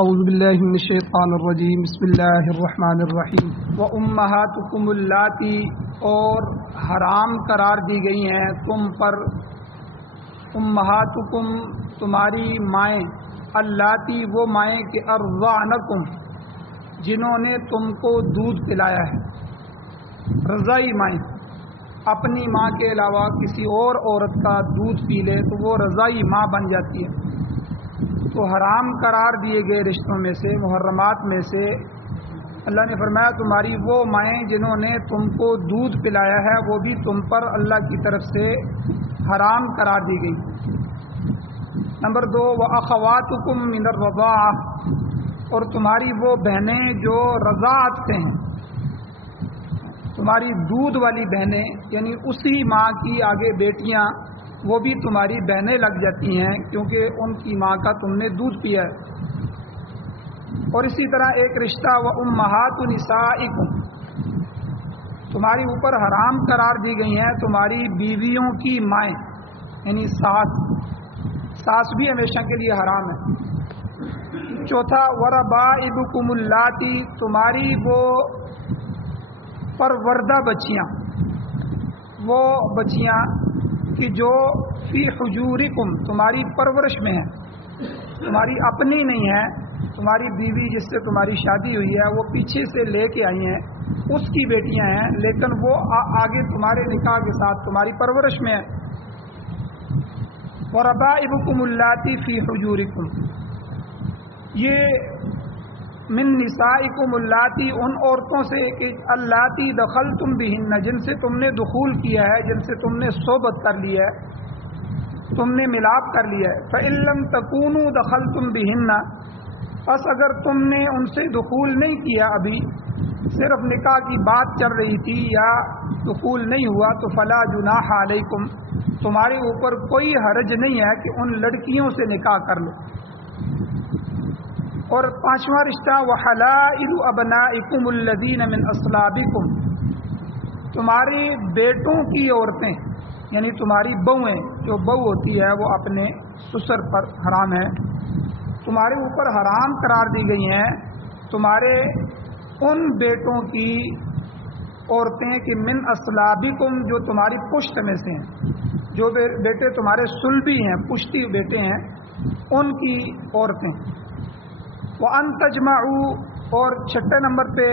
اعوذ باللہ من الشیطان الرجیم بسم اللہ الرحمن الرحیم وامہاتکم اللاتی، اور حرام قرار دی گئی ہیں تم پر امہاتکم تمہاری مائیں، اللاتی وہ مائیں کہ ارضعنکم جنہوں نے تم کو دودھ پلایا ہے، رضائی مائیں، اپنی ماں کے علاوہ کسی اور عورت کا دودھ پی لے تو وہ رضائی ماں بن جاتی ہے۔ تو حرام قرار دیے گئے رشتوں میں سے، محرمات میں سے اللہ نے فرمایا تمہاری وہ مائیں جنہوں نے تم کو دودھ پلایا ہے وہ بھی تم پر اللہ کی طرف سے حرام قرار دی گئی۔ نمبر 2، وَأَخَوَاتُكُم مِّنَ الرَّضَاعَةِ، اور تمہاری وہ بہنیں جو رضاعت سے ہیں، تمہاری دودھ والی بہنیں، یعنی اسی ماں کی آگے بیٹیاں، وہ بھی تمہاری بہنیں لگ جاتی ہیں کیونکہ ان کی ماں کا تم نے دودھ پیا ہے۔ اور اسی طرح ایک رشتہ وَأُمَّهَاتُ نِسَائِكُمْ، تمہاری اوپر حرام قرار دی گئی ہیں تمہاری بیویوں کی مائیں، یعنی ساس بھی ہمیشہ کے لیے حرام ہے۔ چوتھا وَرَبَائِبُكُمُ اللَّاتِي، تمہاری وہ پروردہ بچیاں، وہ بچیاں کہ جو فی حجورکم تمہاری پرورش میں ہیں، تمہاری اپنی نہیں ہے، تمہاری بیوی جس سے تمہاری شادی ہوئی ہے وہ پیچھے سے لے کے آئی ہیں، اس کی بیٹیاں ہیں لیکن وہ آگے تمہارے نکاح کے ساتھ تمہاری پرورش میں ہیں۔ وَرَبَائِبُكُمُ اللَّاتِي فِي حُجُورِكُمْ، یہ من نسائکم اللاتی، ان عورتوں سے کہ اللاتی دخلتم بہن، جن سے تم نے دخول کیا ہے، جن سے تم نے صحبت کر لی ہے، تم نے ملاپ کر لیا ہے۔ فَإِن لَّمْ تَكُونُوا دَخَلْتُمْ بِهِنَّ، پس اگر تم نے ان سے دخول نہیں کیا، ابھی صرف نکاح کی بات چل رہی تھی یا دخول نہیں ہوا، تو فَلَا جُنَاحَ عَلَيْكُمْ، تمہارے اوپر کوئی حرج نہیں ہے کہ ان لڑکیوں سے نکاح کر لو۔ اور پانچواں رشتہ وَحَلَائِلُ أَبْنَائِكُمُ الَّذِينَ مِنْ أَصْلَابِكُمْ، تمہاری بیٹوں کی عورتیں، یعنی تمہاری بہویں، جو بہو ہوتی ہے وہ اپنے سسر پر حرام ہے، تمہارے اوپر حرام قرار دی گئی ہیں تمہارے ان بیٹوں کی عورتیں کہ من أصْلَابِكُمْ، جو تمہاری پشت میں سے ہیں، جو بیٹے تمہارے صلبی ہیں، پشتی بیٹے ہیں، ان کی عورتیں۔ وَأَن تَجْمَعُوا، اور چھٹے نمبر پہ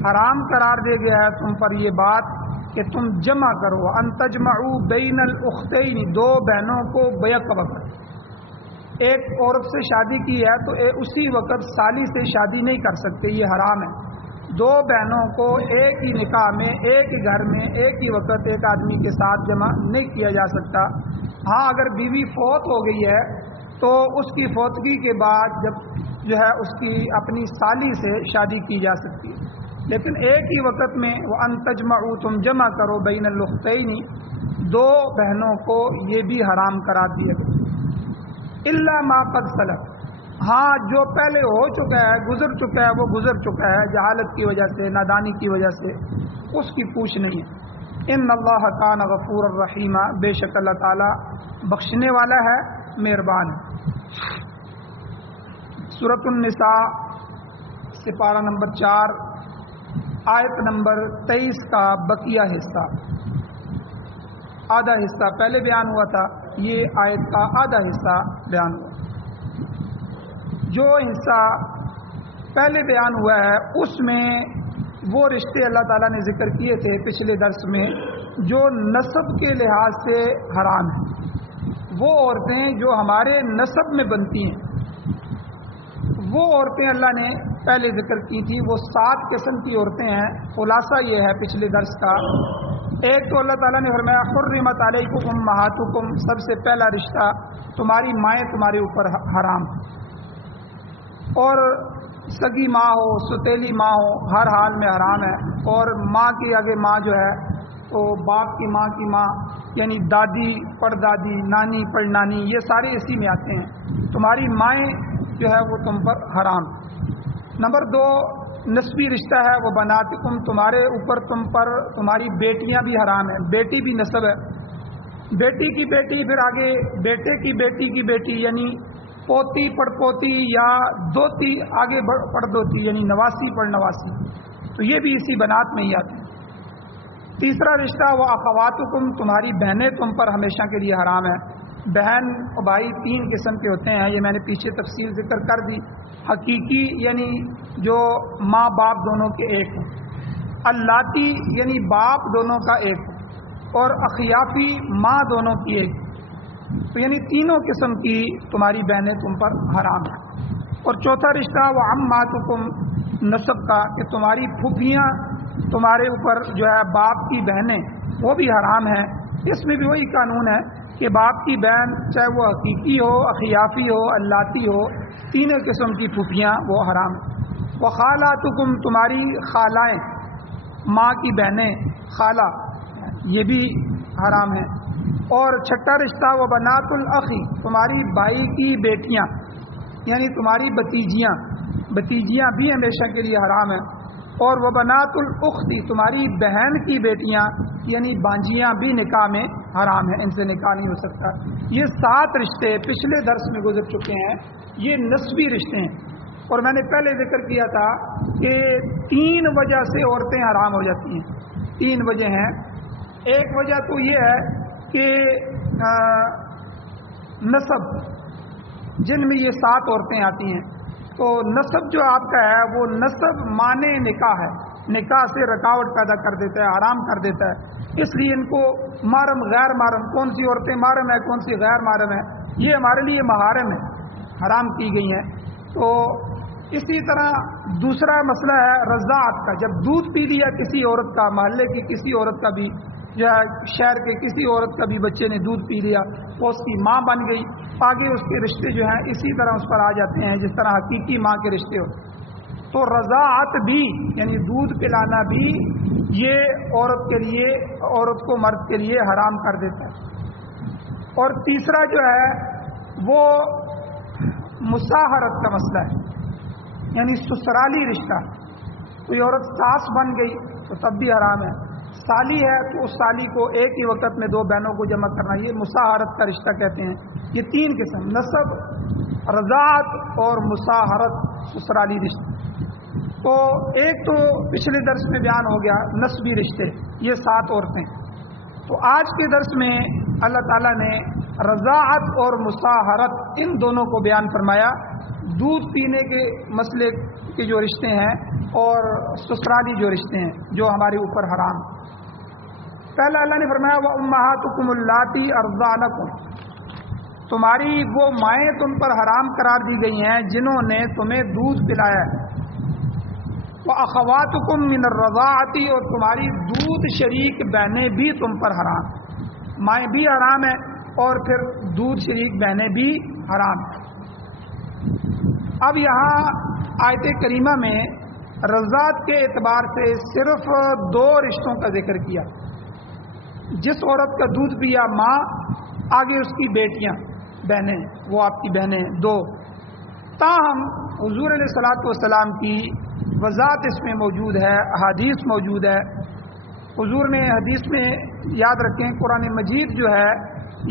حرام قرار دے گیا ہے تم پر یہ بات کہ تم جمع کرو، وَأَن تَجْمَعُوا بَيْنَ الْأُخْتَيْنِ، دو بہنوں کو بیک وقت، ایک عورت سے شادی کی ہے تو اسی وقت سالی سے شادی نہیں کر سکتے، یہ حرام ہے۔ دو بہنوں کو ایک ہی نکاح میں، ایک ہی گھر میں، ایک ہی وقت ایک آدمی کے ساتھ جمع نہیں کیا جا سکتا۔ ہاں اگر بیوی فوت ہو گئی ہے تو اس کی فوتگی کے بعد جب جو ہے اس کی اپنی سالی سے شادی کی جا سکتی ہے، لیکن ایک ہی وقت میں وَأَن تَجْمَعُوا، تم جمع کرو بین الأختین، دو بہنوں کو، یہ بھی حرام قرار دیا گیا۔ إِلَّا مَا قَدْ سَلَفَ، ہاں جو پہلے ہو چکا ہے، گزر چکا ہے، وہ گزر چکا ہے، جہالت کی وجہ سے، نادانی کی وجہ سے، اس کی پوچھ نہیں ہے۔ إِنَّ اللَّهَ كَانَ غَفُورًا رَحِيمًا، بے شک اللہ تعالی بخشنے والا ہے، مہربان ہے۔ سورۃ النساء سپارہ نمبر 4 آیت نمبر 23 کا بقیہ حصہ، آدھا حصہ پہلے بیان ہوا تھا، یہ آیت کا آدھا حصہ بیان ہوا۔ جو حصہ پہلے بیان ہوا ہے اس میں وہ رشتے اللہ تعالیٰ نے ذکر کیے تھے پچھلے درس میں جو نسب کے لحاظ سے حرام ہیں، وہ عورتیں جو ہمارے نسب میں بنتی ہیں، وہ عورتیں اللہ نے پہلے ذکر کی تھی، وہ 7 قسم کی عورتیں ہیں۔ خلاصہ یہ ہے پچھلے درس کا، ایک تو اللہ تعالیٰ نے فرمایا حرمت علیکم امہاتکم، سب سے پہلا رشتہ تمہاری مائیں تمہارے اوپر حرام، اور سگی ماں ہو، ستیلی ماں ہو، ہر حال میں حرام ہے۔ اور ماں کی آگے ماں جو ہے تو باپ کی ماں یعنی دادی، پڑدادی، نانی، پڑنانی، یہ سارے اسی میں آتے ہیں۔ تمہاری مائیں جو ہے وہ تم پر حرام۔ نمبر 2 نسبی رشتہ ہے، وہ بناتکم، تمہارے اوپر تم پر تمہاری بیٹیاں بھی حرام ہیں، بیٹی بھی نسب ہے، بیٹی کی بیٹی، پھر آگے بیٹے کی بیٹی کی بیٹی، یعنی پوتی پڑپوتی یا دوتی آگے پڑدوتی یعنی نواسی پڑنواسی، تو یہ بھی اسی بنات میں ہی آتے ہیں۔ تیسرا رشتہ وہ اخواتکم، تمہاری بہنیں تم پر ہمیشہ کے لیے حرام ہے۔ بہن اور بھائی تین قسم کے ہوتے ہیں، یہ میں نے پیچھے تفصیل ذکر کر دی۔ حقیقی یعنی جو ماں باپ دونوں کے ایک ہیں، اللاتی یعنی باپ دونوں کا ایک ہے، اور اخیافی ماں دونوں کی ایک، تو یعنی تینوں قسم کی تمہاری بہنیں تم پر حرام ہیں۔ اور چوتھا رشتہ وہ عماتکم، نسب کا، کہ تمہاری پھوپھیاں تمہارے اوپر جو ہے باپ کی بہنیں وہ بھی حرام ہیں۔ اس میں بھی وہی قانون ہے کہ باپ کی بہن چاہے وہ حقیقی ہو، اخیافی ہو، اللاتی ہو، تینوں قسم کی پھوپھیاں وہ حرام ہیں۔ وہ خالاتکم، تمہاری خالائیں، ماں کی بہنیں خالہ، یہ بھی حرام ہیں۔ اور چھٹا رشتہ وہ بنات الاخی، تمہاری بھائی کی بیٹیاں یعنی تمہاری بتیجیاں بھی ہمیشہ کے لیے حرام ہیں۔ اور وہ بنات الاختی، تمہاری بہن کی بیٹیاں یعنی بانجیاں بھی نکاح میں حرام ہیں، ان سے نکاح نہیں ہو سکتا۔ یہ 7 رشتے پچھلے درس میں گزر چکے ہیں، یہ نسبی رشتے ہیں۔ اور میں نے پہلے ذکر کیا تھا کہ 3 وجہ سے عورتیں حرام ہو جاتی ہیں، 3 وجہ ہیں۔ ایک وجہ تو یہ ہے کہ نسب، جن میں یہ 7 عورتیں آتی ہیں، تو نسب جو آپ کا ہے وہ نسب مانے نکاح ہے، نکاح سے رکاوٹ پیدا کر دیتا ہے، حرام کر دیتا ہے۔ اس لیے ان کو محرم غیر محرم، کون سی عورتیں محرم ہے کون سی غیر محرم ہے، یہ ہمارے لیے محارم ہے، حرام کی گئی ہیں۔ تو اسی طرح دوسرا مسئلہ ہے رضاعت کا، جب دودھ پی لیا کسی عورت کا، محلے کی کسی عورت کا بھی یا شہر کے کسی عورت کا بھی بچے نے دودھ پی لیا، وہ اس کی ماں بن گئی، آگے اس کے رشتے جو ہیں اسی طرح اس پر آ جاتے ہیں جس طرح حقیقی ماں کے رشتے ہوتے۔ تو رضاعت بھی یعنی دودھ پلانا بھی یہ عورت کو مرد کے لیے حرام کر دیتا ہے۔ اور تیسرا جو ہے وہ مصاہرت کا مسئلہ ہے، یعنی سسرالی رشتہ، کوئی عورت ساس بن گئی تو تب بھی حرام ہے، سالی ہے تو اس سالی کو ایک ہی وقت میں 2 بہنوں کو جمع کرنا، یہ مصاہرت کا رشتہ کہتے ہیں۔ یہ 3 قسم، نسب، رضاعت اور مصاہرت، سسرالی رشتے۔ تو ایک تو پچھلے درس میں بیان ہو گیا نسبی رشتے، یہ 7 عورتیں۔ تو آج کے درس میں اللہ تعالیٰ نے رضاعت اور مصاہرت ان دونوں کو بیان فرمایا، دودھ پینے کے مسئلے کے جو رشتے ہیں اور سسرالی جو رشتے ہیں جو ہمارے اوپر حرام۔ پہلا اللہ نے فرمایا وَأُمَّهَاتُكُمُ اللَّاتِي أَرْضَعْنَكُمْ، تمہاری وہ مائیں تم پر حرام قرار دی گئی ہیں جنہوں نے تمہیں دودھ پلایا ہے۔ وَأَخَوَاتُكُم مِّنَ الرَّضَاعَةِ، اور تمہاری دودھ شریک بہنیں بھی تم پر حرام، مائیں بھی حرام ہیں اور پھر دودھ شریک بہنیں بھی حرام ہیں۔ اب یہاں آیت کریمہ میں رضاعت کے اعتبار سے صرف 2 رشتوں کا ذکر کیا، جس عورت کا دودھ پیا ماں، آگے اس کی بیٹیاں بہنیں، وہ آپ کی بہنیں 2۔ تاہم حضور علیہ الصلوۃ والسلام کی وضاحت اس میں موجود ہے، احادیث موجود ہے۔ حضور نے حدیث میں، یاد رکھیں قرآن مجید جو ہے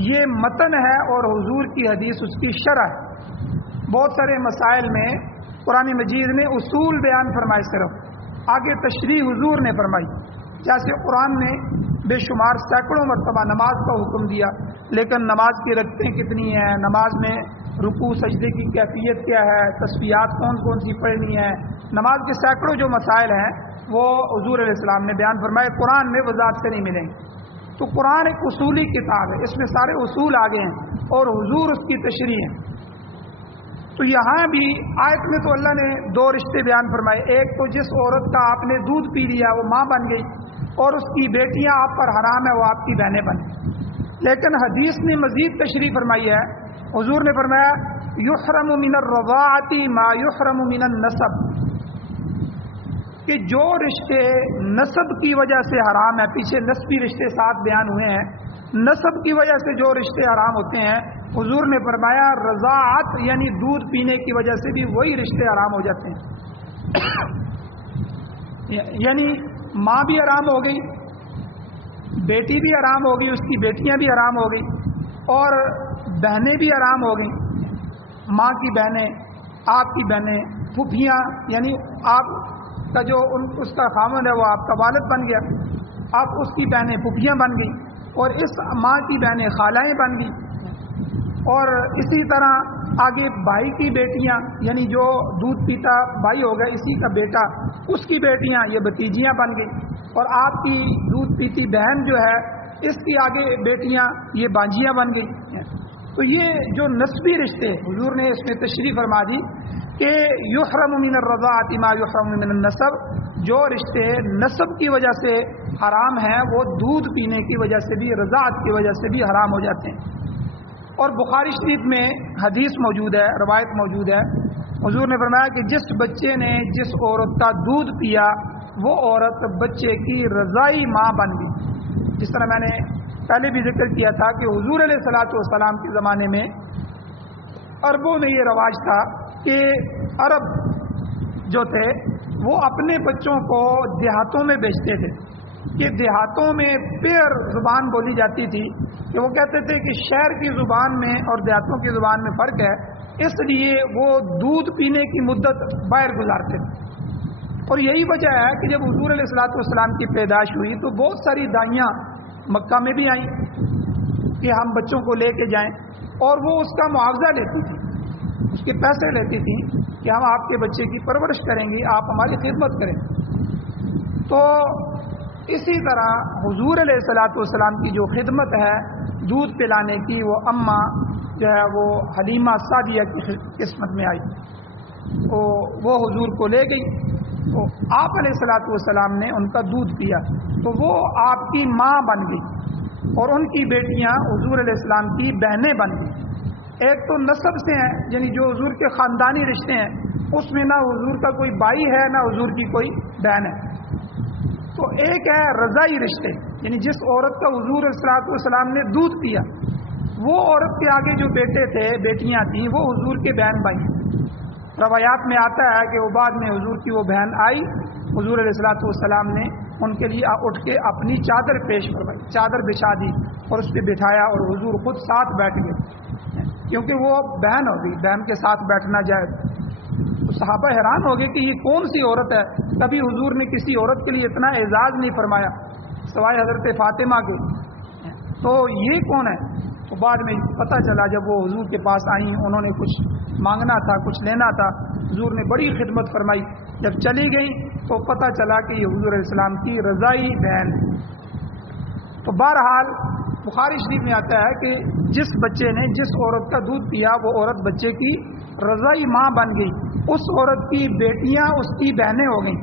یہ متن ہے اور حضور کی حدیث اس کی شرح ہے۔ بہت سارے مسائل میں قرآن مجید نے اصول بیان فرمائے، صرف آگے تشریح حضور نے فرمائی۔ جیسے قرآن نے بے شمار سینکڑوں مرتبہ نماز کا حکم دیا، لیکن نماز کی رکعتیں کتنی ہیں، نماز میں رکوع سجدے کی کیفیت کیا ہے، تسبیحات کون کون سی پڑھنی ہے، نماز کے سینکڑوں جو مسائل ہیں وہ حضور علیہ السلام نے بیان فرمائے، قرآن میں وضاحت سے نہیں ملیں گے۔ تو قرآن ایک اصولی کتاب ہے، اس میں سارے اصول آگے ہیں اور حضور اس کی تشریح ہے۔ تو یہاں بھی آیت میں تو اللہ نے 2 رشتے بیان فرمائے، ایک تو جس عورت کا آپ نے دودھ پی لیا وہ ماں بن گئی اور اس کی بیٹیاں آپ پر حرام ہے، وہ آپ کی بہنیں بن گئی۔ لیکن حدیث نے مزید تشریح فرمائی ہے، حضور نے فرمایا یحرم من الرضاعۃ ما یحرم من النسب، کہ جو رشتے نسب کی وجہ سے حرام ہے، پیچھے نسبی رشتے 7 بیان ہوئے ہیں، نسب کی وجہ سے جو رشتے حرام ہوتے ہیں، حضور نے فرمایا رضاعت یعنی دودھ پینے کی وجہ سے بھی وہی رشتے حرام ہو جاتے ہیں۔ یعنی ماں بھی حرام ہو گئی، بیٹی بھی حرام ہو گئی، اس کی بیٹیاں بھی حرام ہو گئی اور بہنیں بھی حرام ہو گئیں۔ ماں کی بہنیں، آپ کی بہنیں، پھوپھیاں، یعنی آپ کا جو اس کا خامن ہے وہ آپ کا والد بن گیا، آپ اس کی بہنیں پھوپھیاں بن گئی، اور اس ماں کی بہنیں خالائیں بن گئی، اور اسی طرح آگے بھائی کی بیٹیاں، یعنی جو دودھ پیتا بھائی ہوگا اسی کا بیٹا، اس کی بیٹیاں یہ بھتیجیاں بن گئی، اور آپ کی دودھ پیتی بہن جو ہے اس کی آگے بیٹیاں یہ بانجیاں بن گئی۔ تو یہ جو نسبی رشتے حضور نے اس میں تشریح فرما دی کہ یحرم من الرضاعۃ ما یحرم من النسب، جو رشتے نسب کی وجہ سے حرام ہیں وہ دودھ پینے کی وجہ سے بھی، رضاعت کی وجہ سے بھی حرام ہو جاتے ہیں۔ اور بخاری شریف میں حدیث موجود ہے، روایت موجود ہے، حضور نے فرمایا کہ جس بچے نے جس عورت کا دودھ پیا وہ عورت بچے کی رضائی ماں بن گئی۔ جس طرح میں نے پہلے بھی ذکر کیا تھا کہ حضور علیہ الصلوۃ والسلام کے زمانے میں عربوں میں یہ رواج تھا کہ عرب جو تھے وہ اپنے بچوں کو دیہاتوں میں بیچتے تھے، کہ دیہاتوں میں پیر زبان بولی جاتی تھی، کہ وہ کہتے تھے کہ شہر کی زبان میں اور دیہاتوں کی زبان میں فرق ہے، اس لیے وہ دودھ پینے کی مدت باہر گزارتے تھے۔ اور یہی وجہ ہے کہ جب حضور علیہ الصلوۃ والسلام کی پیدائش ہوئی تو بہت ساری دائیاں مکہ میں بھی آئیں کہ ہم بچوں کو لے کے جائیں، اور وہ اس کا معاوضہ لیتی تھی، اس کے پیسے لیتی تھی کہ ہم آپ کے بچے کی پرورش کریں گی، آپ ہماری خدمت کریں۔ تو اسی طرح حضور علیہ الصلوۃ والسلام کی جو خدمت ہے دودھ پلانے کی، وہ اماں جو ہے وہ حلیمہ سعدیہ کی قسمت میں آئی، تو وہ حضور کو لے گئی، تو آپ علیہ الصلوۃ والسلام نے ان کا دودھ پیا، تو وہ آپ کی ماں بن گئی، اور ان کی بیٹیاں حضور علیہ السلام کی بہنیں بن گئی۔ ایک تو نسب سے ہیں، یعنی جو حضور کے خاندانی رشتے ہیں، اس میں نہ حضور کا کوئی بھائی ہے نہ حضور کی کوئی بہن ہے۔ تو ایک ہے رضائی رشتے، یعنی جس عورت کا حضور علیہ الصلوۃ والسلام نے دودھ پیا وہ عورت کے آگے جو بیٹے تھے بیٹیاں تھیں وہ حضور کے بہن بھائی۔ روایات میں آتا ہے کہ وہ بعد میں حضور کی وہ بہن آئی، حضور علیہ الصلوۃ والسلام نے ان کے لیے اٹھ کے اپنی چادر پیش کروائی، چادر بچھا دی اور اس پہ بٹھایا، اور حضور خود ساتھ بیٹھ گئے، کیونکہ وہ بہن ہوگی، بہن کے ساتھ بیٹھنا جائے۔ تو صحابہ حیران ہو گئے کہ یہ کون سی عورت ہے، کبھی حضور نے کسی عورت کے لیے اتنا اعزاز نہیں فرمایا سوائے حضرت فاطمہ کے، تو یہ کون ہے؟ تو بعد میں پتہ چلا جب وہ حضور کے پاس آئیں، انہوں نے کچھ مانگنا تھا، کچھ لینا تھا، حضور نے بڑی خدمت فرمائی، جب چلی گئیں تو پتہ چلا کہ یہ حضور علیہ السلام کی رضائی بہن۔ تو بہرحال بخاری شریف میں آتا ہے کہ جس بچے نے جس عورت کا دودھ پیا وہ عورت بچے کی رضائی ماں بن گئی، اس عورت کی بیٹیاں اس کی بہنیں ہو گئیں،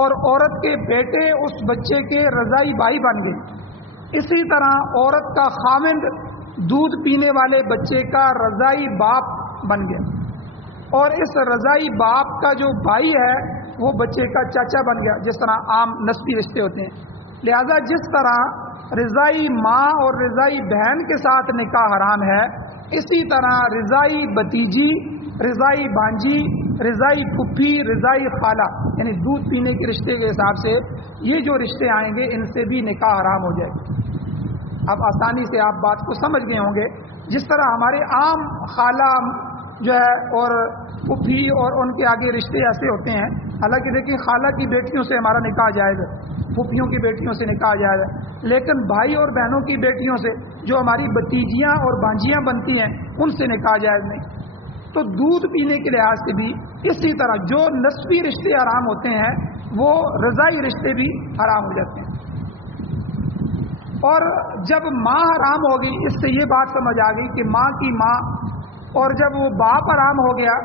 اور عورت کے بیٹے اس بچے کے رضائی بھائی بن گئے۔ اسی طرح عورت کا خاوند دودھ پینے والے بچے کا رضائی باپ بن گیا، اور اس رضائی باپ کا جو بھائی ہے وہ بچے کا چاچا بن گیا، جس طرح عام نسبی رشتے ہوتے ہیں۔ لہذا جس طرح رضائی ماں اور رضائی بہن کے ساتھ نکاح حرام ہے، اسی طرح رضائی بھتیجی، رضائی بانجی، رضائی پھپھی، رضائی خالہ، یعنی دودھ پینے کے رشتے کے حساب سے یہ جو رشتے آئیں گے ان سے بھی نکاح حرام ہو جائے گا۔ اب آسانی سے آپ بات کو سمجھ گئے ہوں گے، جس طرح ہمارے عام خالہ جو ہے اور پھپھی اور ان کے آگے رشتے ایسے ہوتے ہیں، حالانکہ دیکھیں خالہ کی بیٹیوں سے ہمارا نکاح جائز ہے، پھپھیوں کی بیٹیوں سے نکاح جائز ہے، لیکن بھائی اور بہنوں کی بیٹیوں سے جو ہماری بھتیجیاں اور بانجیاں بنتی ہیں ان سے نکاح جائز نہیں۔ تو دودھ پینے کے لحاظ سے بھی اسی طرح جو نسبی رشتے حرام ہوتے ہیں وہ رضائی رشتے بھی حرام ہو جاتے ہیں۔ اور جب ماں حرام ہو گئی، اس سے یہ بات سمجھ آ گئی کہ ماں کی ماں، اور جب وہ باپ حرام ہو گیا،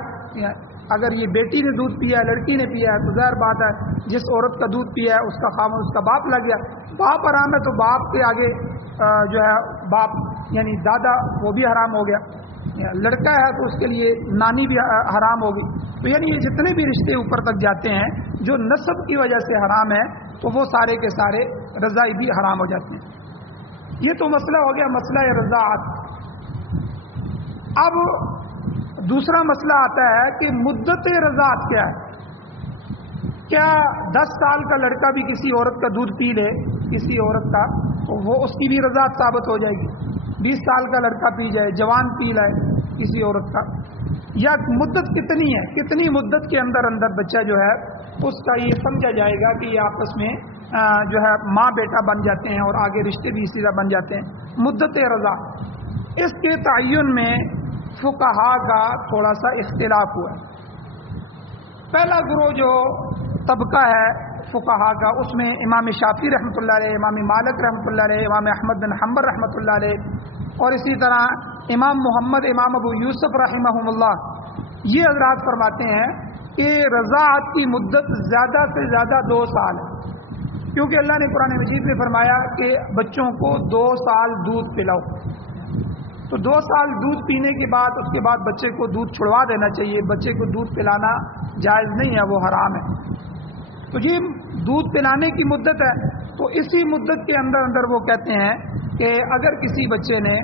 اگر یہ بیٹی نے دودھ پیا ہے، لڑکی نے پیا ہے، تو ظاہر بات ہے جس عورت کا دودھ پیا ہے اس کا خاوند اس کا باپ لگ گیا، باپ حرام ہے تو باپ کے آگے جو ہے باپ یعنی دادا وہ بھی حرام ہو گیا، لڑکا ہے تو اس کے لیے نانی بھی حرام ہوگی۔ تو یعنی یہ جتنے بھی رشتے اوپر تک جاتے ہیں جو نسب کی وجہ سے حرام ہے تو وہ سارے کے سارے رضائی بھی حرام ہو جاتے ہیں۔ یہ تو مسئلہ ہو گیا مسئلہ رضاعت۔ اب دوسرا مسئلہ آتا ہے کہ مدت رضاعت کیا ہے؟ کیا 10 سال کا لڑکا بھی کسی عورت کا دودھ پی لے کسی عورت کا تو وہ اس کی بھی رضاعت ثابت ہو جائے گی؟ 20 سال کا لڑکا پی جائے، جوان پی لائے کسی عورت کا، یا مدت کتنی ہے، کتنی مدت کے اندر اندر بچہ جو ہے اس کا یہ سمجھا جائے گا کہ یہ آپس میں جو ہے ماں بیٹا بن جاتے ہیں اور آگے رشتے بھی اسی طرح بن جاتے ہیں۔ مدت رضا، اس کے تعین میں فقہا کا تھوڑا سا اختلاف ہوا ہے۔ پہلا گروہ جو طبقہ ہے فقہا کا، اس میں امام شافعی رحمۃ اللہ علیہ، امام مالک رحمۃ اللہ علیہ، امام احمد بن حنبل رحمۃ اللہ علیہ، اور اسی طرح امام محمد، امام ابو یوسف رحمہم اللہ، یہ حضرات فرماتے ہیں کہ رضاعت کی مدت زیادہ سے زیادہ 2 سال ہے، کیونکہ اللہ نے قرآن مجید میں فرمایا کہ بچوں کو 2 سال دودھ پلاؤ، تو 2 سال دودھ پینے کے بعد اس کے بعد بچے کو دودھ چھڑوا دینا چاہیے۔ بچے کو دودھ پلانا جائز نہیں ہے، وہ حرام ہے۔ تو یہ دودھ پلانے کی مدت ہے، تو اسی مدت کے اندر اندر وہ کہتے ہیں کہ اگر کسی بچے نے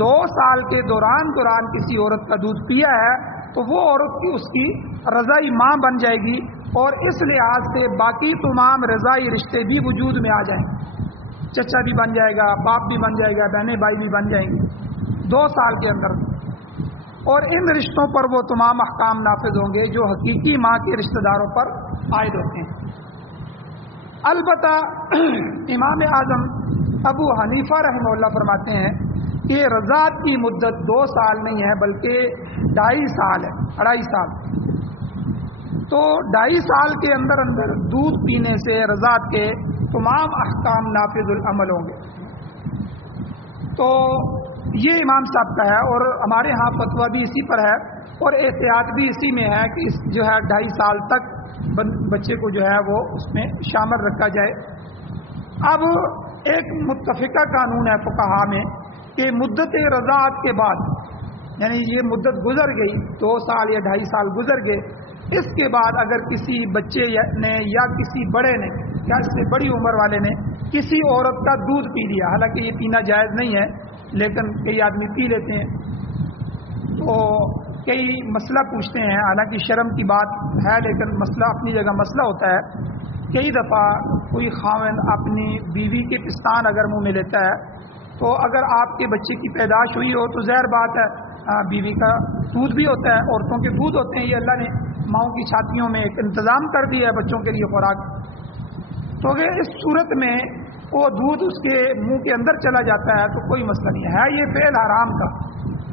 2 سال کے دوران کسی عورت کا دودھ پیا ہے تو وہ عورت اس کی رضائی ماں بن جائے گی، اور اس لحاظ سے باقی تمام رضائی رشتے بھی وجود میں آ جائیں گے، چچا بھی بن جائے گا، باپ بھی بن جائے گا، بہنیں بھائی بھی بن جائیں گے 2 سال کے اندر، اور ان رشتوں پر وہ تمام احکام نافذ ہوں گے جو حقیقی ماں کے رشتہ داروں پر عائد ہوتے ہیں۔ البتہ امام اعظم ابو حنیفہ رحمہ اللہ فرماتے ہیں کہ رضاعت کی مدت 2 سال نہیں ہے بلکہ 2.5 سال ہے، 2.5 سال۔ تو 2.5 سال کے اندر اندر دودھ پینے سے رضاعت کے تمام احکام نافذ العمل ہوں گے۔ تو یہ امام صاحب کا ہے، اور ہمارے ہاں فتویٰ بھی اسی پر ہے، اور احتیاط بھی اسی میں ہے کہ اس جو ہے 2.5 سال تک بچے کو جو ہے وہ اس میں شامل رکھا جائے۔ اب ایک متفقہ قانون ہے فقہا میں کہ مدت رضاعت کے بعد، یعنی یہ مدت گزر گئی، 2 سال یا 2.5 سال گزر گئے، اس کے بعد اگر کسی بچے نے یا کسی بڑے نے یا اس سے بڑی عمر والے نے کسی عورت کا دودھ پی لیا، حالانکہ یہ پینا جائز نہیں ہے لیکن کئی آدمی پی لیتے ہیں، تو کئی مسئلہ پوچھتے ہیں، حالانکہ شرم کی بات ہے لیکن مسئلہ اپنی جگہ مسئلہ ہوتا ہے۔ کئی دفعہ کوئی خاوند اپنی بیوی کے پستان اگر منہ میں لیتا ہے، تو اگر آپ کے بچے کی پیدائش ہوئی ہو تو ظاہر بات ہے بیوی کا دودھ بھی ہوتا ہے، عورتوں کے دودھ ہوتے ہیں، یہ اللہ نے ماؤں کی چھاتیوں میں ایک انتظام کر دیا ہے بچوں کے لیے خوراک۔ تو اگر اس صورت میں وہ دودھ اس کے منہ کے اندر چلا جاتا ہے تو کوئی مسئلہ نہیں ہے، یہ فعل حرام کا،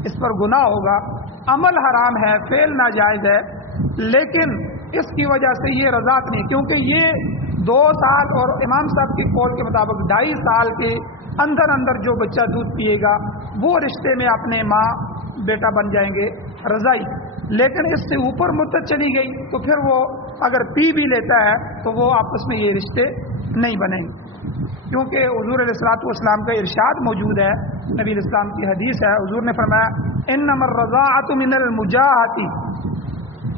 اس پر گناہ ہوگا، عمل حرام ہے، فعل ناجائز ہے، لیکن اس کی وجہ سے یہ رضاعت نہیں، کیونکہ یہ 2 سال اور امام صاحب کے قول کے مطابق 2.5 سال کے اندر اندر جو بچہ دودھ پیے گا وہ رشتے میں اپنے ماں بیٹا بن جائیں گے رضائی، لیکن اس سے اوپر مدت چلی گئی تو پھر وہ اگر پی بھی لیتا ہے تو وہ آپس میں یہ رشتے نہیں بنیں گے، کیونکہ حضور علیہ الصلوۃ والسلام کا ارشاد موجود ہے، نبی علیہ السلام کی حدیث ہے، حضور نے فرمایا انما الرضاعۃ من المجاعۃ،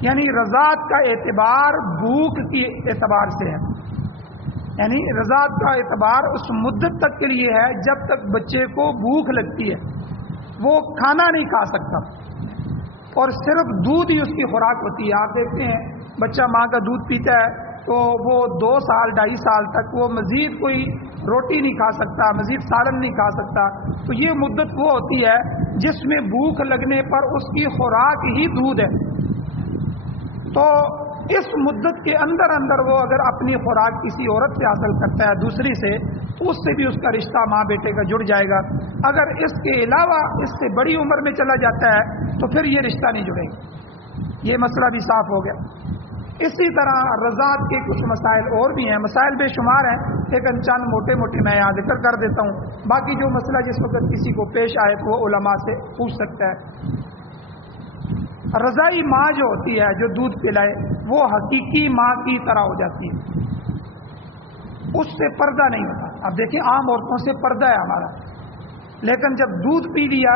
یعنی رضاعت کا اعتبار بھوک کے اعتبار سے ہے، یعنی رضاعت کا اعتبار اس مدت تک کے لیے ہے جب تک بچے کو بھوک لگتی ہے، وہ کھانا نہیں کھا سکتا اور صرف دودھ ہی اس کی خوراک ہوتی ہے۔ آپ دیکھتے ہیں بچہ ماں کا دودھ پیتا ہے تو وہ 2 سال 2.5 سال تک وہ مزید کوئی روٹی نہیں کھا سکتا، مزید سالن نہیں کھا سکتا، تو یہ مدت وہ ہوتی ہے جس میں بھوک لگنے پر اس کی خوراک ہی دودھ ہے۔ تو اس مدت کے اندر اندر وہ اگر اپنی خوراک کسی عورت سے حاصل کرتا ہے دوسری سے، تو اس سے بھی اس کا رشتہ ماں بیٹے کا جڑ جائے گا، اگر اس کے علاوہ اس سے بڑی عمر میں چلا جاتا ہے تو پھر یہ رشتہ نہیں جڑے گا، یہ مسئلہ بھی صاف ہو گیا۔ اسی طرح رضاعت کے کچھ مسائل اور بھی ہیں، مسائل بے شمار ہیں، لیکن چند موٹے موٹے میں یہاں ذکر کر دیتا ہوں، باقی جو مسئلہ جس وقت کسی کو پیش آئے تو وہ علماء سے پوچھ سکتا ہے۔ رضائی ماں جو ہوتی ہے جو دودھ پلائے وہ حقیقی ماں کی طرح ہو جاتی ہے، اس سے پردہ نہیں ہوتا۔ اب دیکھیں عام عورتوں سے پردہ ہے ہمارا، لیکن جب دودھ پی لیا،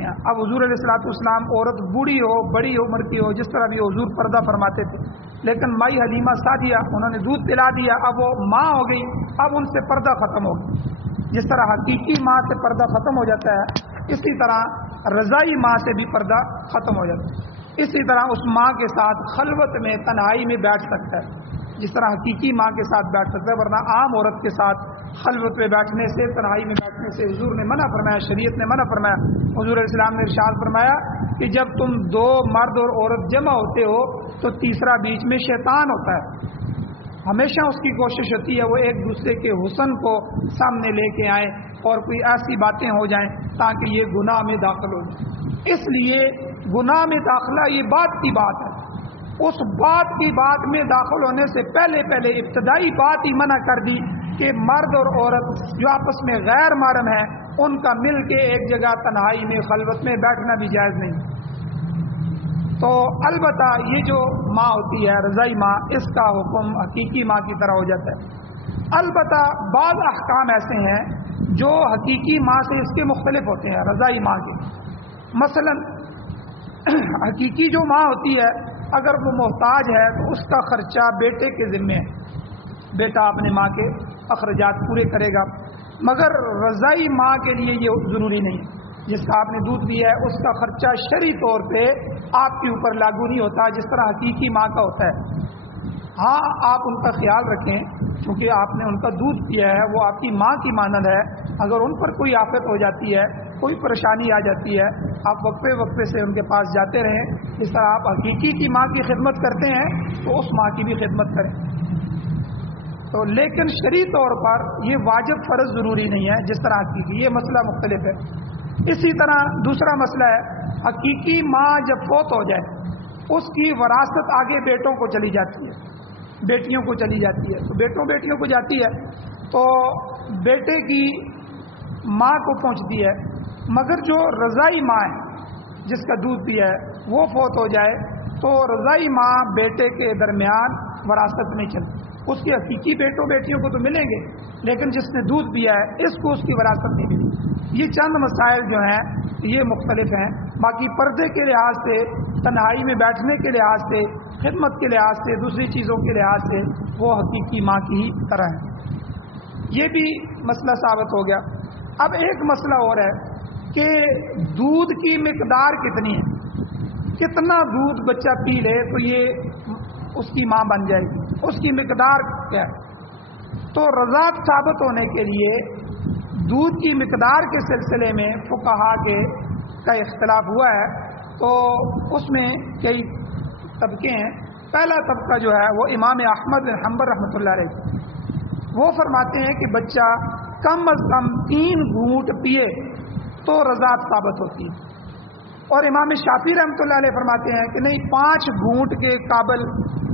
اب حضور علیہ الصلوۃ والسلام عورت بوڑھی ہو بڑی عمر کی ہو جس طرح بھی حضور پردہ فرماتے تھے، لیکن مائی حلیمہ سعدیہ انہوں نے دودھ پلا دیا، اب وہ ماں ہو گئی، اب ان سے پردہ ختم ہو گیا۔ جس طرح حقیقی ماں سے پردہ ختم ہو جاتا ہے، اسی طرح رضائی ماں سے بھی پردہ ختم ہو جاتا ہے۔ اسی طرح اس ماں کے ساتھ خلوت میں تنہائی میں بیٹھ سکتا ہے، جس طرح حقیقی ماں کے ساتھ بیٹھ سکتا ہے، ورنہ عام عورت کے ساتھ خلوت میں بیٹھنے سے، تنہائی میں بیٹھنے سے حضور نے منع فرمایا، شریعت نے منع فرمایا۔ حضور علیہ السلام نے ارشاد فرمایا کہ جب تم دو مرد اور عورت جمع ہوتے ہو تو تیسرا بیچ میں شیطان ہوتا ہے، ہمیشہ اس کی کوشش ہوتی ہے وہ ایک دوسرے کے حسن کو سامنے لے کے آئیں اور کوئی ایسی باتیں ہو جائیں تاکہ یہ گناہ میں داخل ہو جائے۔ اس لیے گناہ میں داخلہ یہ بات کی بات ہے، اس بات کی بات میں داخل ہونے سے پہلے ابتدائی بات ہی منع کر دی کہ مرد اور عورت جو آپس میں غیر محرم ہیں ان کا مل کے ایک جگہ تنہائی میں خلوت میں بیٹھنا بھی جائز نہیں۔ تو البتہ یہ جو ماں ہوتی ہے رضائی ماں، اس کا حکم حقیقی ماں کی طرح ہو جاتا ہے۔ البتہ بعض احکام ایسے ہیں جو حقیقی ماں سے اس کے مختلف ہوتے ہیں رضائی ماں کے۔ مثلا حقیقی جو ماں ہوتی ہے اگر وہ محتاج ہے تو اس کا خرچہ بیٹے کے ذمے ہے، بیٹا اپنے ماں کے اخراجات پورے کرے گا، مگر رضائی ماں کے لیے یہ ضروری نہیں۔ جس کا آپ نے دودھ دیا ہے اس کا خرچہ شرعی طور پہ آپ کے اوپر لاگو نہیں ہوتا جس طرح حقیقی ماں کا ہوتا ہے۔ ہاں آپ ان کا خیال رکھیں کیونکہ آپ نے ان کا دودھ پیا ہے، وہ آپ کی ماں کی مانند ہے، اگر ان پر کوئی آفت ہو جاتی ہے، کوئی پریشانی آ جاتی ہے، آپ وقفے وقفے سے ان کے پاس جاتے رہیں، جس طرح آپ حقیقی کی ماں کی خدمت کرتے ہیں تو اس ماں کی بھی خدمت کریں۔ تو لیکن شرعی طور پر یہ واجب فرض ضروری نہیں ہے جس طرح حقیقی، یہ مسئلہ مختلف ہے۔ اسی طرح دوسرا مسئلہ ہے حقیقی ماں جب فوت ہو جائے اس کی وراثت آگے بیٹوں کو چلی جاتی ہے، بیٹیوں کو چلی جاتی ہے، تو بیٹیوں کو جاتی ہے تو بیٹے کی ماں کو پہنچتی ہے، مگر جو رضائی ماں ہے جس کا دودھ پیا ہے وہ فوت ہو جائے تو رضائی ماں بیٹے کے درمیان وراثت نہیں چلتی، اس کے حقیقی بیٹوں بیٹیوں کو تو ملیں گے لیکن جس نے دودھ پیا ہے اس کو اس کی وراثت نہیں ملی۔ یہ چند مسائل جو ہیں یہ مختلف ہیں، باقی پردے کے لحاظ سے، تنہائی میں بیٹھنے کے لحاظ سے، خدمت کے لحاظ سے، دوسری چیزوں کے لحاظ سے وہ حقیقی ماں کی ہی طرح ہے۔ یہ بھی مسئلہ ثابت ہو گیا۔ اب ایک مسئلہ اور ہے کہ دودھ کی مقدار کتنی ہے، کتنا دودھ بچہ پی لے تو یہ اس کی ماں بن جائے گی، اس کی مقدار کیا ہے۔ تو رضاعت ثابت ہونے کے لیے دودھ کی مقدار کے سلسلے میں فقہا کا اختلاف ہوا ہے، تو اس میں کئی طبقے ہیں۔ پہلا طبقہ جو ہے وہ امام احمد بن حنبل رحمۃ اللہ علیہ، وہ فرماتے ہیں کہ بچہ کم از کم 3 گھونٹ پیے تو رضاعت ثابت ہوتی ہے، اور امام شافعی رحمۃ اللہ علیہ فرماتے ہیں کہ نہیں، 5 گھونٹ کے قابل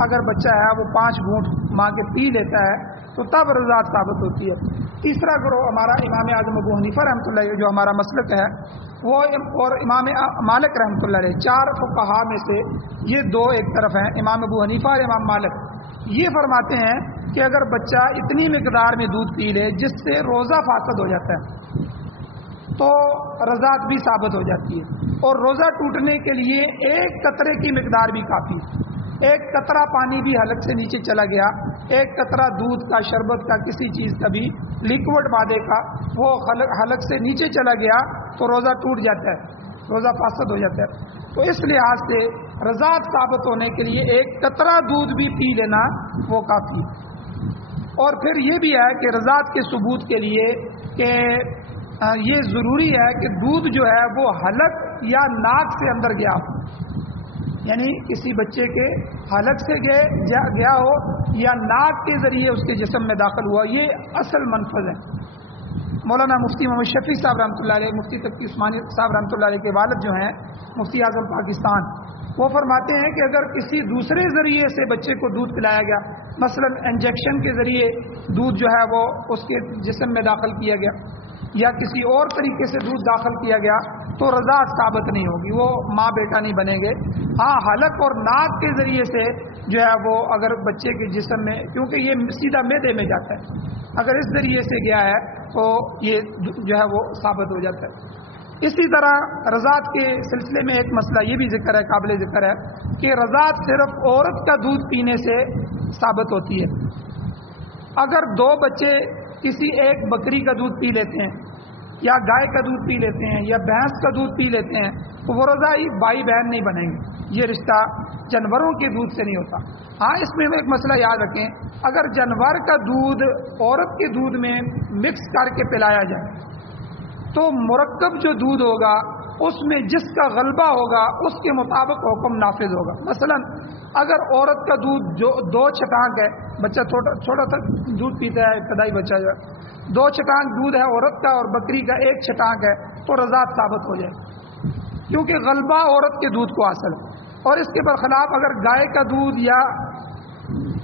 اگر بچہ ہے وہ 5 گھونٹ ماں کے پی لیتا ہے تو تب رضاعت ثابت ہوتی ہے۔ تیسرا گروہ ہمارا امام اعظم ابو حنیفہ رحمۃ اللہ علیہ جو ہمارا مسلک ہے وہ، اور امام مالک رحمۃ اللہ علیہ، 4 فقہا میں سے یہ 2 ایک طرف ہیں، امام ابو حنیفہ اور امام مالک، یہ فرماتے ہیں کہ اگر بچہ اتنی مقدار میں دودھ پی لے جس سے روزہ فاسد ہو جاتا ہے تو رضاعت بھی ثابت ہو جاتی ہے، اور روزہ ٹوٹنے کے لیے 1 قطرے کی مقدار بھی کافی، 1 قطرہ پانی بھی حلق سے نیچے چلا گیا، 1 قطرہ دودھ کا، شربت کا، کسی چیز کا بھی لیکوڈ مادے کا وہ حلق سے نیچے چلا گیا تو روزہ ٹوٹ جاتا ہے، روزہ فاسد ہو جاتا ہے۔ تو اس لحاظ سے رضاعت ثابت ہونے کے لیے 1 قطرہ دودھ بھی پی لینا وہ کافی ہے۔ اور پھر یہ بھی ہے کہ رضاعت کے ثبوت کے لیے کہ یہ ضروری ہے کہ دودھ جو ہے وہ حلق یا ناک سے اندر گیا ہو، یعنی کسی بچے کے حلق سے گیا ہو یا ناک کے ذریعے اس کے جسم میں داخل ہوا، یہ اصل منفذ ہے۔ مولانا مفتی محمد شفیع صاحب رحمۃ اللہ علیہ، مفتی تقی عثمانی صاحب رحمۃ اللہ علیہ کے والد جو ہیں مفتی اعظم پاکستان، وہ فرماتے ہیں کہ اگر کسی دوسرے ذریعے سے بچے کو دودھ پلایا گیا، مثلا انجیکشن کے ذریعے دودھ جو ہے وہ اس کے جسم میں داخل کیا گیا یا کسی اور طریقے سے دودھ داخل کیا گیا تو رضاعت ثابت نہیں ہوگی، وہ ماں بیٹا نہیں بنیں گے۔ ہاں حلق اور ناک کے ذریعے سے جو ہے وہ اگر بچے کے جسم میں، کیونکہ یہ سیدھا معدے میں جاتا ہے، اگر اس ذریعے سے گیا ہے تو یہ جو ہے وہ ثابت ہو جاتا ہے۔ اسی طرح رضاعت کے سلسلے میں ایک مسئلہ یہ بھی ذکر ہے، قابل ذکر ہے کہ رضاعت صرف عورت کا دودھ پینے سے ثابت ہوتی ہے۔ اگر 2 بچے کسی ایک بکری کا دودھ پی لیتے ہیں یا گائے کا دودھ پی لیتے ہیں یا بھینس کا دودھ پی لیتے ہیں تو وہ رضائی بھائی بہن نہیں بنیں گے. یہ رشتہ جانوروں کے دودھ سے نہیں ہوتا. ہاں اس میں ایک مسئلہ یاد رکھیں, اگر جانور کا دودھ عورت کے دودھ میں مکس کر کے پلایا جائے تو مرکب جو دودھ ہوگا اس میں جس کا غلبہ ہوگا اس کے مطابق حکم نافذ ہوگا. مثلا اگر عورت کا دودھ جو 2 چھٹانک ہے, بچہ چھوٹا سا دودھ پیتا ہے ابتدائی بچہ جو 2 چھٹانک دودھ ہے عورت کا اور بکری کا 1 چھٹانک ہے تو رضاعت ثابت ہو جائے کیونکہ غلبہ عورت کے دودھ کو حاصل ہے. اور اس کے برخلاف اگر گائے کا دودھ یا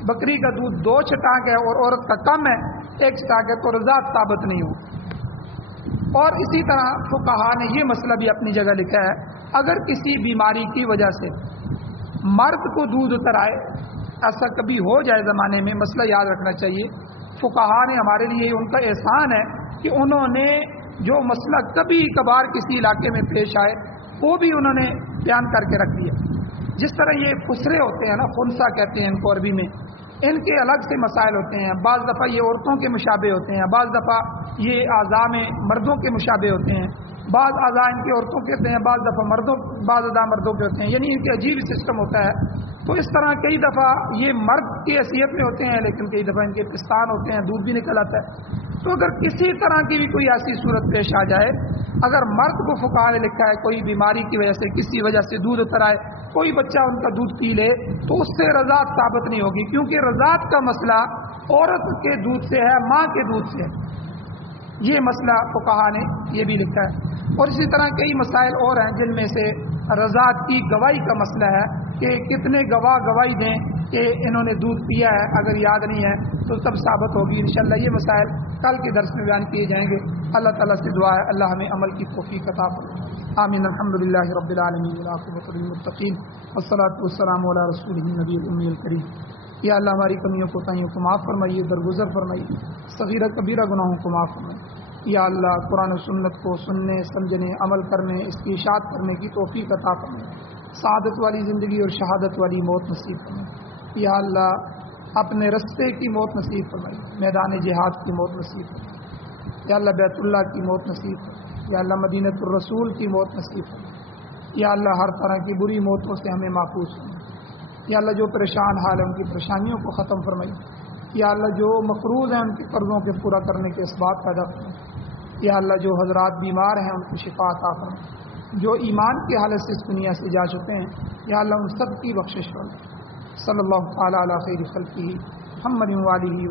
بکری کا دودھ 2 چھٹانک ہے اور عورت کا کم ہے 1 چھٹانک ہے تو رضاعت ثابت نہیں ہو. اور اسی طرح فقہا نے یہ مسئلہ بھی اپنی جگہ لکھا ہے, اگر کسی بیماری کی وجہ سے مرد کو دودھ اتر آئے, ایسا کبھی ہو جائے زمانے میں, مسئلہ یاد رکھنا چاہیے فقہا نے ہمارے لیے ان کا احسان ہے کہ انہوں نے جو مسئلہ کبھی کبھار کسی علاقے میں پیش آئے وہ بھی انہوں نے بیان کر کے رکھ دیا. جس طرح یہ خسرے ہوتے ہیں نا, خنسا کہتے ہیں ان کو عربی میں, ان کے الگ سے مسائل ہوتے ہیں. بعض دفعہ یہ عورتوں کے مشابہ ہوتے ہیں, بعض دفعہ یہ اعضاء میں مردوں کے مشابہ ہوتے ہیں, بعض اعضاء ان کے عورتوں کے ہوتے ہیں, بعض دفعہ بعض اعضاء مردوں کے ہوتے ہیں, یعنی ان کے عجیب سسٹم ہوتا ہے. تو اس طرح کئی دفعہ یہ مرد کی حیثیت میں ہوتے ہیں لیکن کئی دفعہ ان کے پستان ہوتے ہیں, دودھ بھی نکل آتا ہے. تو اگر کسی طرح کی بھی کوئی ایسی صورت پیش آ جائے, اگر مرد کو فقہا نے لکھا ہے کوئی بیماری کی وجہ سے کسی وجہ سے دودھ اتر آئے, کوئی بچہ ان کا دودھ پی لے تو اس سے رضاعت ثابت نہیں ہوگی, کیونکہ رضاعت کا مسئلہ عورت کے دودھ سے ہے, ماں کے دودھ سے ہے. یہ مسئلہ فقہا نے یہ بھی لکھا ہے. اور اسی طرح کئی مسائل اور ہیں جن میں سے رضاعت کی گواہی کا مسئلہ ہے کہ کتنے گواہ گواہی دیں کہ انہوں نے دودھ پیا ہے, اگر یاد نہیں ہے تو تب ثابت ہوگی. انشاءاللہ یہ مسائل کل کے درس میں بیان کیے جائیں گے. اللہ تعالیٰ سے دعا ہے اللہ ہمیں عمل کی توفیق عطا فرمائے. آمین. الحمدللہ رب العالمین والعاقبۃ للمتقین والصلاۃ والسلام علی رسولہ النبی الأمی الکریم. یا اللہ ہماری کمیوں کوتاہیوں کو معاف فرمائیے, درگزر فرمائیے, صغیرہ کبیرہ گناہوں کو معاف فرمائیے. یا اللہ قرآن و سنت کو سننے, سمجھنے, عمل کرنے, اس کی اشاعت کرنے کی توفیق عطا فرمائے. سعادت والی زندگی اور شہادت والی موت نصیب فرمائے. یا اللہ اپنے رستے کی موت نصیب فرمائے, میدان جہاد کی موت نصیب فرمائے. یا اللہ بیت اللہ کی موت نصیب فرمائے. یا اللہ مدینۃ الرسول کی موت نصیب فرمائے. یا اللہ ہر طرح کی بری موتوں سے ہمیں محفوظ فرمائے. یا اللہ جو پریشان حال ہیں ان کی پریشانیوں کو ختم فرمائے. یا اللہ جو مقروض ہیں ان کے قرضوں کے پورا کرنے کے اسباب پیدا فرمائے. یا اللہ جو حضرات بیمار ہیں ان کی شفا عطا فرمائے. جو ایمان کی حالت سے اس دنیا سے جا چکے ہیں یا اللہ ان سب کی بخشش فرمائے. صلی اللہ تعالی علی خیر خلقہ محمد و آلہ